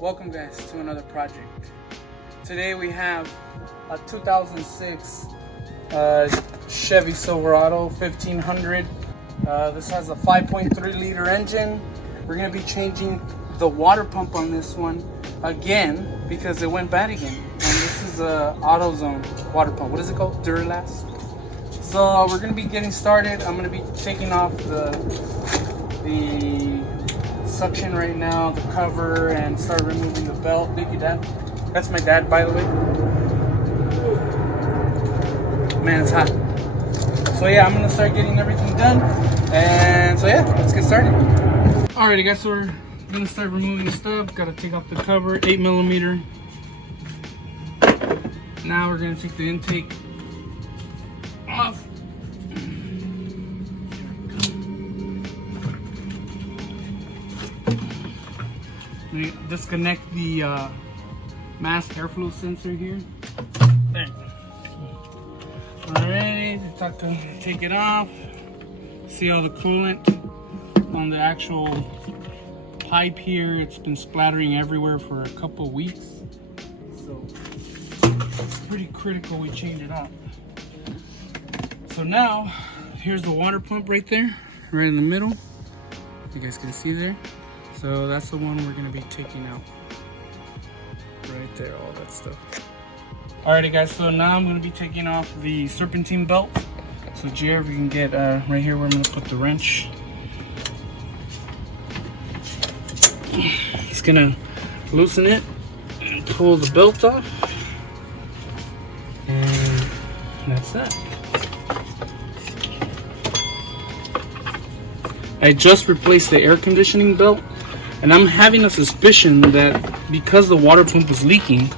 Welcome guys to another project. Today we have a 2006 Chevy Silverado 1500. This has a 5.3 liter engine. We're going to be changing the water pump on this one again because it went bad again. And this is a AutoZone water pump. What is it called? Duralast. So we're going to be getting started. I'm going to be taking off the suction right now, the cover, and start removing the belt. Thank you, Dad. That's my dad, by the way. Man, it's hot. So yeah, I'm gonna start getting everything done, and so yeah, let's get started. Alrighty guys, so we're gonna start removing the stuff. Gotta take off the cover, 8mm. Now we're gonna take the intake off. We disconnect the mass airflow sensor here. There. Alright, time to take it off. See all the coolant on the actual pipe here. It's been splattering everywhere for a couple of weeks. So it's pretty critical we change it out. So now, here's the water pump right there, right in the middle. You guys can see there. So that's the one we're gonna be taking out. Right there, all that stuff. Alrighty guys, so now I'm gonna be taking off the serpentine belt. So Jared, we can get right here where I'm gonna put the wrench. Just gonna loosen it and pull the belt off. And that's that. I just replaced the air conditioning belt. And I'm having a suspicion that because the water pump is leaking,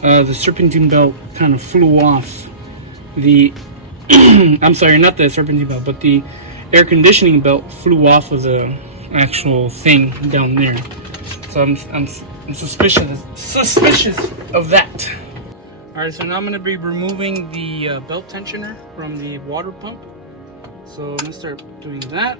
the serpentine belt kind of flew off the I'm sorry, not the serpentine belt, but the air conditioning belt flew off of the actual thing down there. So I'm suspicious of that. Alright, so now I'm going to be removing the belt tensioner from the water pump. So I'm going to start doing that.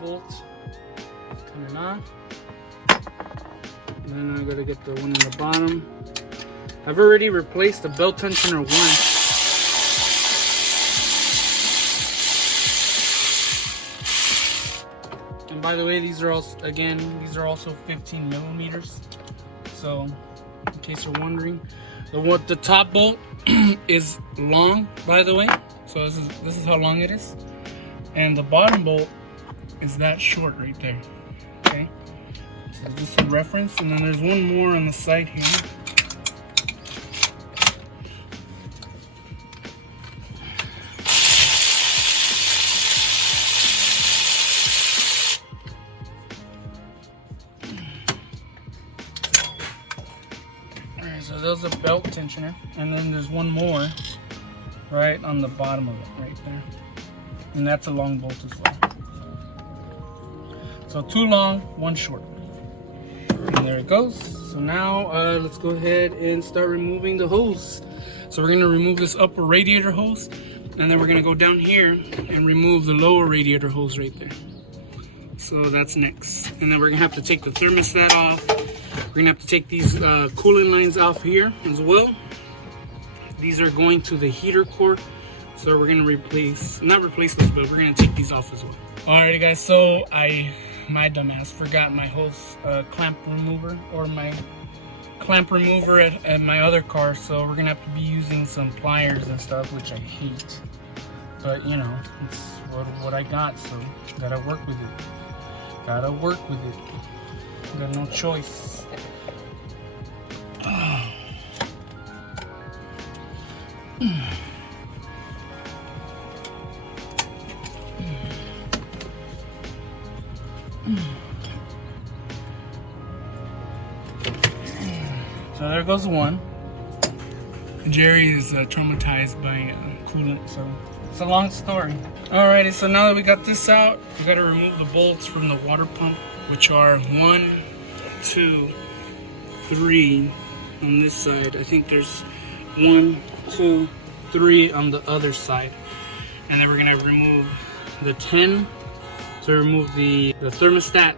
Bolt coming off, and then I gotta get the one in the bottom. I've already replaced the belt tensioner once. And by the way, these are also 15mm. So in case you're wondering, the top bolt is long, by the way. So this is how long it is, and the bottom bolt is that short right there. Okay, so just a reference. And then there's one more on the side here. Alright, so there's a belt tensioner, and then there's one more right on the bottom of it right there, and that's a long bolt as well. So 2 long, 1 short. And there it goes. So now let's go ahead and start removing the hose. So we're gonna remove this upper radiator hose, and then we're gonna go down here and remove the lower radiator hose right there. So that's next. And then we're gonna have to take the thermostat off. We're gonna have to take these coolant lines off here as well. These are going to the heater core. So we're gonna not replace this, but we're gonna take these off as well. Alrighty guys, so my dumbass forgot my hose clamp remover, or my clamp remover at my other car, so we're gonna have to be using some pliers and stuff, which I hate, but you know, it's what I got, so gotta work with it. Got no choice. So there goes one. Jerry is traumatized by coolant, so it's a long story. Alrighty, so now that we got this out, we gotta remove the bolts from the water pump, which are 1, 2, 3 on this side. I think there's 1, 2, 3 on the other side. And then we're gonna remove the 10 to remove the thermostat.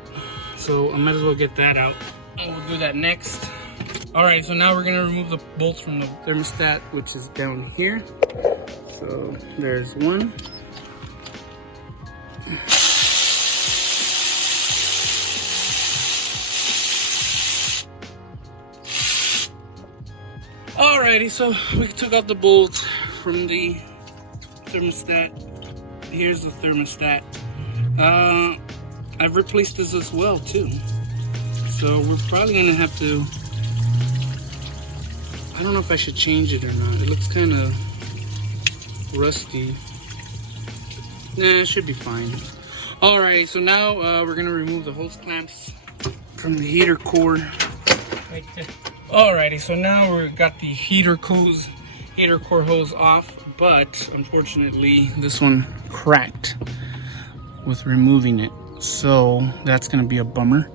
So I might as well get that out. And we'll do that next. Alright, so now we're gonna remove the bolts from the thermostat, which is down here. So there's one. Alrighty, so we took out the bolts from the thermostat. Here's the thermostat. I've replaced this as well too. So we're probably gonna have to, I don't know if I should change it or not. It looks kind of rusty. Nah, it should be fine. Alright, so now we're gonna remove the hose clamps from the heater core right there. Alrighty, so now we've got the heater core hose off, but unfortunately this one cracked with removing it. So that's gonna be a bummer.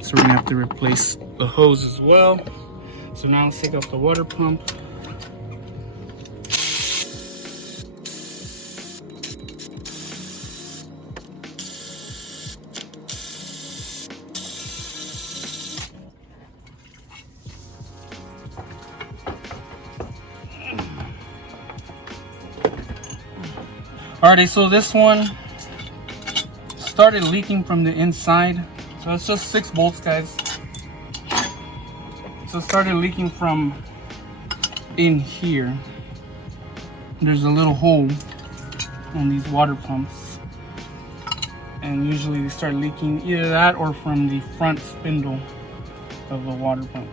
So we're gonna have to replace the hose as well. So now let's take out the water pump. Alrighty, so this one started leaking from the inside. So it's just 6 bolts, guys. So it started leaking from in here. There's a little hole on these water pumps. And usually they start leaking either that or from the front spindle of the water pump.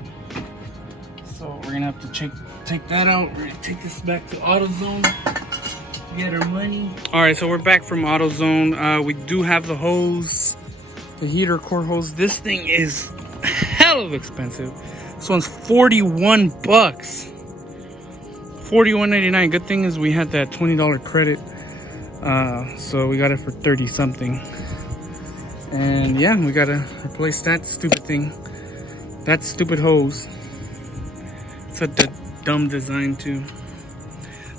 So we're gonna have to take that out. We're gonna take this back to AutoZone. Get our money. All right, so we're back from AutoZone. We do have the hose, the heater core hose. This thing is hell of expensive. This one's 41 bucks. $41.99. Good thing is we had that $20 credit. So we got it for 30 something. And yeah, we gotta replace that stupid thing. That stupid hose. It's a dumb design too.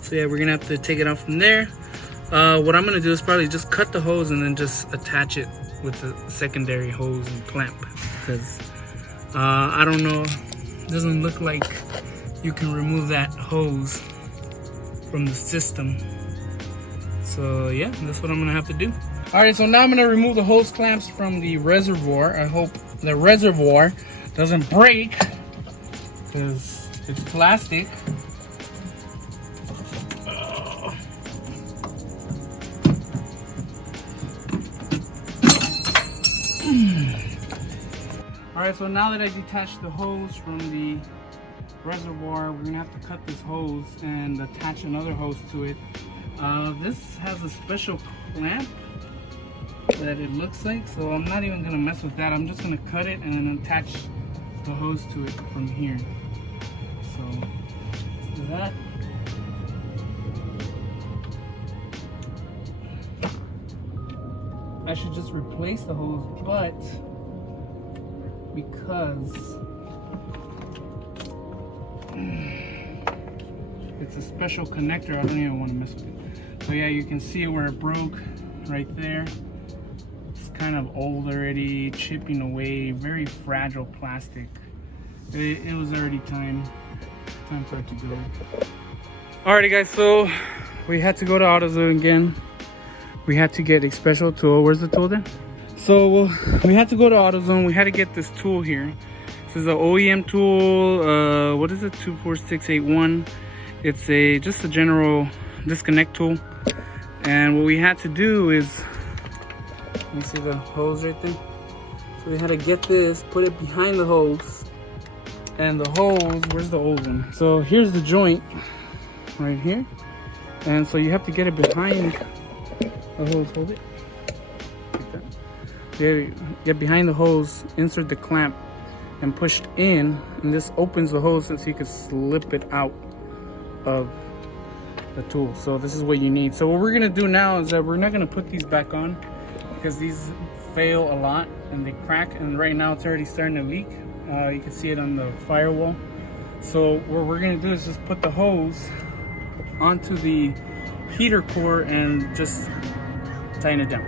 So yeah, we're gonna have to take it out from there. What I'm gonna do is probably just cut the hose and then just attach it with the secondary hose and clamp, because I don't know, it doesn't look like you can remove that hose from the system. So yeah, that's what I'm gonna have to do. Alright, so now I'm gonna remove the hose clamps from the reservoir. I hope the reservoir doesn't break because it's plastic. Alright, so now that I detached the hose from the reservoir, we're gonna have to cut this hose and attach another hose to it. This has a special clamp that it looks like, so I'm not even gonna mess with that. I'm just gonna cut it and then attach the hose to it from here. So let's do that. I should just replace the hose, but because it's a special connector, I don't even want to mess with it. So yeah, you can see where it broke right there. It's kind of old already, chipping away, very fragile plastic. It was already time for it to go. Alrighty guys, so we had to go to AutoZone again. We had to get a special tool. Where's the tool then? So we had to go to AutoZone. We had to get this tool here. This is an OEM tool. What is it? 24681. It's just a general disconnect tool. And what we had to do is, you see the hose right there? So we had to get this, put it behind the hose. And the hose, where's the old one? So here's the joint right here. And so you have to get it behind the hose. Hold it. Like that. Get behind the hose, insert the clamp, and push in. And this opens the hose so you can slip it out of the tool. So this is what you need. So what we're gonna do now is that we're not gonna put these back on because these fail a lot and they crack. And right now it's already starting to leak. You can see it on the firewall. So what we're gonna do is just put the hose onto the heater core and just tighten it down.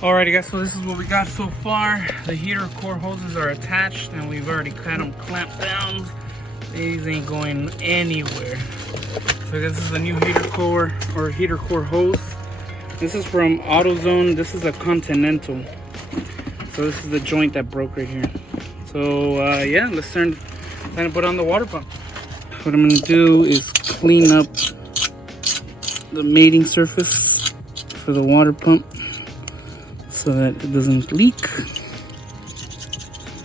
Alrighty guys, so this is what we got so far. The heater core hoses are attached and we've already got them clamped down. These ain't going anywhere. So this is the new heater core or heater core hose. This is from AutoZone. This is a Continental. So this is the joint that broke right here. So yeah, let's time to put on the water pump. What I'm gonna do is clean up the mating surface for the water pump so that it doesn't leak.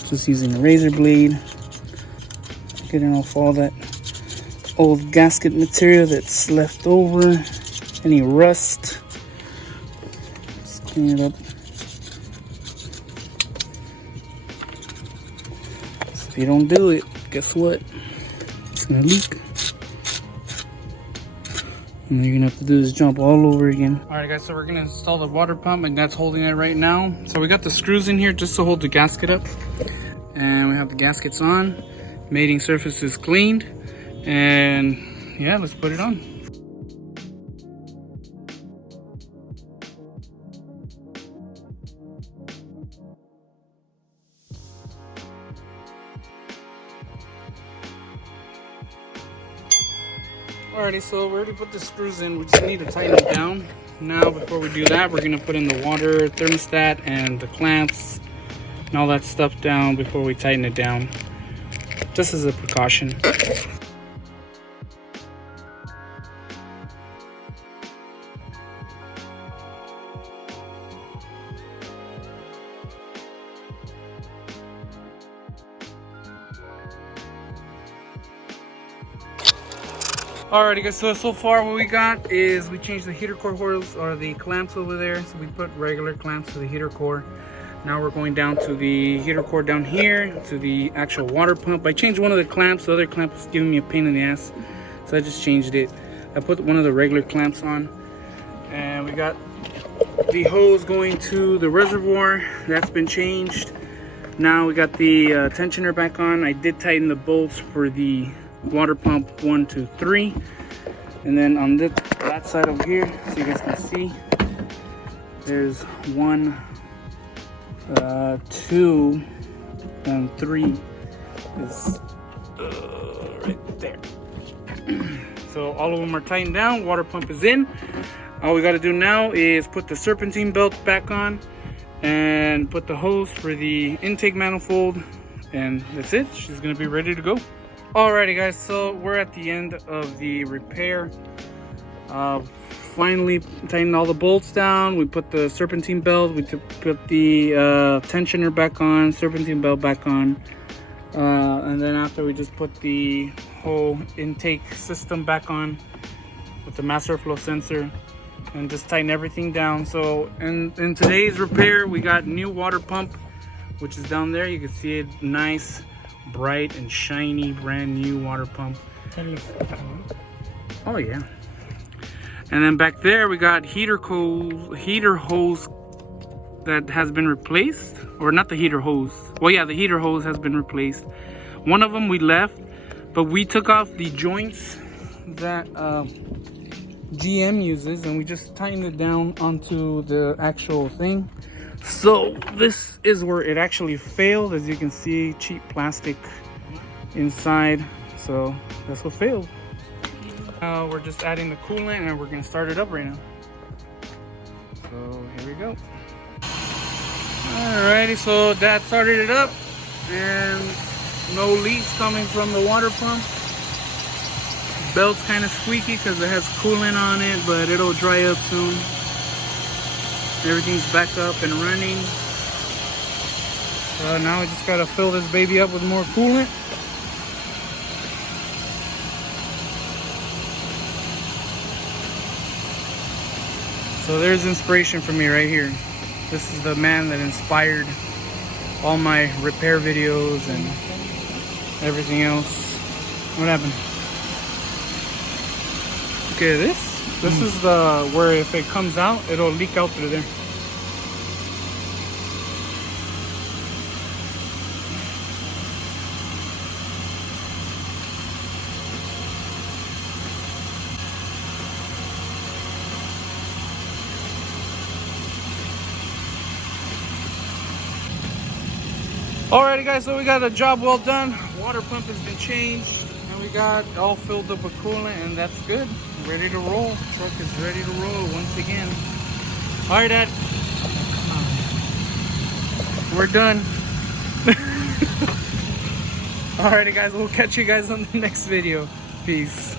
Just using a razor blade, getting off all that old gasket material that's left over, any rust. Just clean it up. So if you don't do it, guess what? It's gonna leak. And then you're gonna have to do this jump all over again. All right guys, so we're gonna install the water pump and that's holding it right now. So we got the screws in here just to hold the gasket up. And we have the gaskets on. Mating surface is cleaned. And yeah, let's put it on. Alrighty, so we already put the screws in. We just need to tighten them down. Now, before we do that, we're gonna put in the water thermostat and the clamps and all that stuff down before we tighten it down, just as a precaution. Alrighty guys, so far what we got is we changed the heater core hose or the clamps over there. So we put regular clamps to the heater core. Now we're going down to the heater core down here to the actual water pump. I changed one of the clamps. The other clamp was giving me a pain in the ass, so I just changed it. I put one of the regular clamps on, and we got the hose going to the reservoir. That's been changed. Now we got the tensioner back on. I did tighten the bolts for the water pump 1, 2, 3, and then on that side over here, so you guys can see, there's 1, 2, and 3 is right there. So all of them are tightened down. Water pump is in. All we got to do now is put the serpentine belt back on and put the hose for the intake manifold, and that's it. She's gonna be ready to go. Alrighty guys, so we're at the end of the repair. Finally tightened all the bolts down. We put the serpentine belt, we put the tensioner back on, serpentine belt back on, and then after we just put the whole intake system back on with the master flow sensor and just tighten everything down. So in today's repair, we got new water pump, which is down there. You can see it, nice, bright and shiny, brand new water pump. Oh yeah. And then back there we got heater hose that has been replaced, or not the heater hose. Well, yeah, the heater hose has been replaced. One of them we left, but we took off the joints that GM uses, and we just tightened it down onto the actual thing. So this is where it actually failed. As you can see, cheap plastic inside. So that's what failed. Now we're just adding the coolant and we're gonna start it up right now. So here we go. Alrighty, so Dad started it up and no leaks coming from the water pump. Belt's kind of squeaky because it has coolant on it, but it'll dry up soon. Everything's back up and running. Now I just gotta fill this baby up with more coolant. So there's inspiration for me right here. This is the man that inspired all my repair videos and everything else. What happened? Okay, this is the where if it comes out, it'll leak out through there. Alrighty guys, so we got a job well done. Water pump has been changed, and we got all filled up with coolant, and that's good. Ready to roll. Truck is ready to roll once again. Alright, Dad. We're done. Alrighty guys, we'll catch you guys on the next video. Peace.